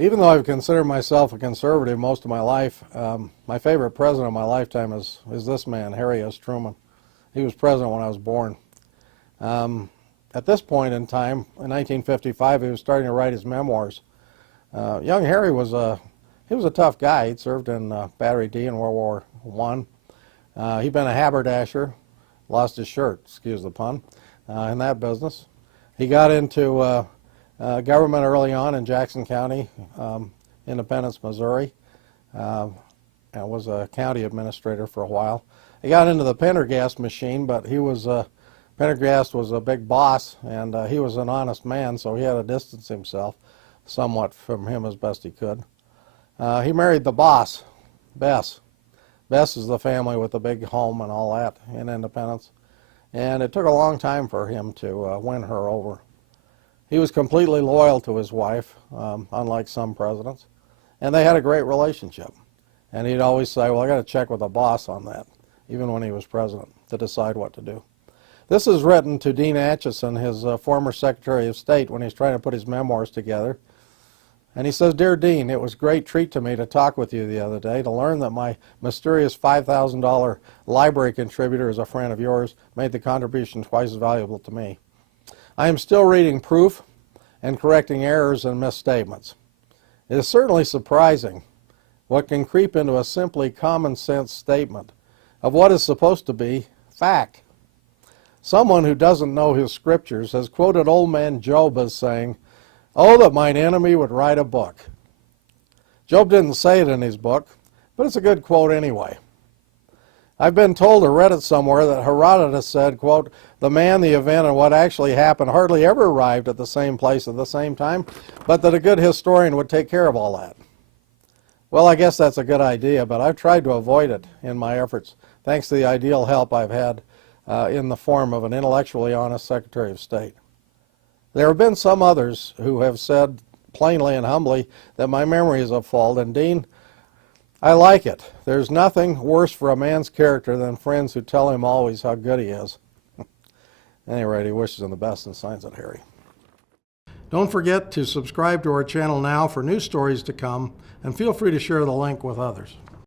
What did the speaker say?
Even though I've considered myself a conservative most of my life, my favorite president of my lifetime is this man, Harry S. Truman. He was president when I was born. At this point in time, in 1955, he was starting to write his memoirs. Young Harry was a tough guy. He'd served in Battery D in World War I. He'd been a haberdasher, lost his shirt, excuse the pun, in that business. He got into government early on in Jackson County, Independence, Missouri, and was a county administrator for a while. He got into the Pendergast machine, but Pendergast was a big boss, and he was an honest man, so he had to distance himself somewhat from him as best he could. He married the boss, Bess. Bess is the family with the big home and all that in Independence, and it took a long time for him to win her over. He was completely loyal to his wife, unlike some presidents, and they had a great relationship. And he'd always say, well, I got to check with the boss on that, even when he was president, to decide what to do. This is written to Dean Acheson, his former Secretary of State, when he's trying to put his memoirs together. And he says, "Dear Dean, it was a great treat to me to talk with you the other day, to learn that my mysterious $5,000 library contributor is a friend of yours, made the contribution twice as valuable to me. I am still reading proof and correcting errors and misstatements. It is certainly surprising what can creep into a simply common sense statement of what is supposed to be fact. Someone who doesn't know his scriptures has quoted old man Job as saying, 'Oh, that mine enemy would write a book.' Job didn't say it in his book, but it's a good quote anyway. I've been told or read it somewhere that Herodotus said, quote, 'The man, the event, and what actually happened hardly ever arrived at the same place at the same time, but that a good historian would take care of all that.' Well, I guess that's a good idea, but I've tried to avoid it in my efforts, thanks to the ideal help I've had in the form of an intellectually honest Secretary of State. There have been some others who have said plainly and humbly that my memory is at fault, and Dean, I like it. There's nothing worse for a man's character than friends who tell him always how good he is." At any rate, he wishes him the best and signs it, Harry. Don't forget to subscribe to our channel now for new stories to come, and feel free to share the link with others.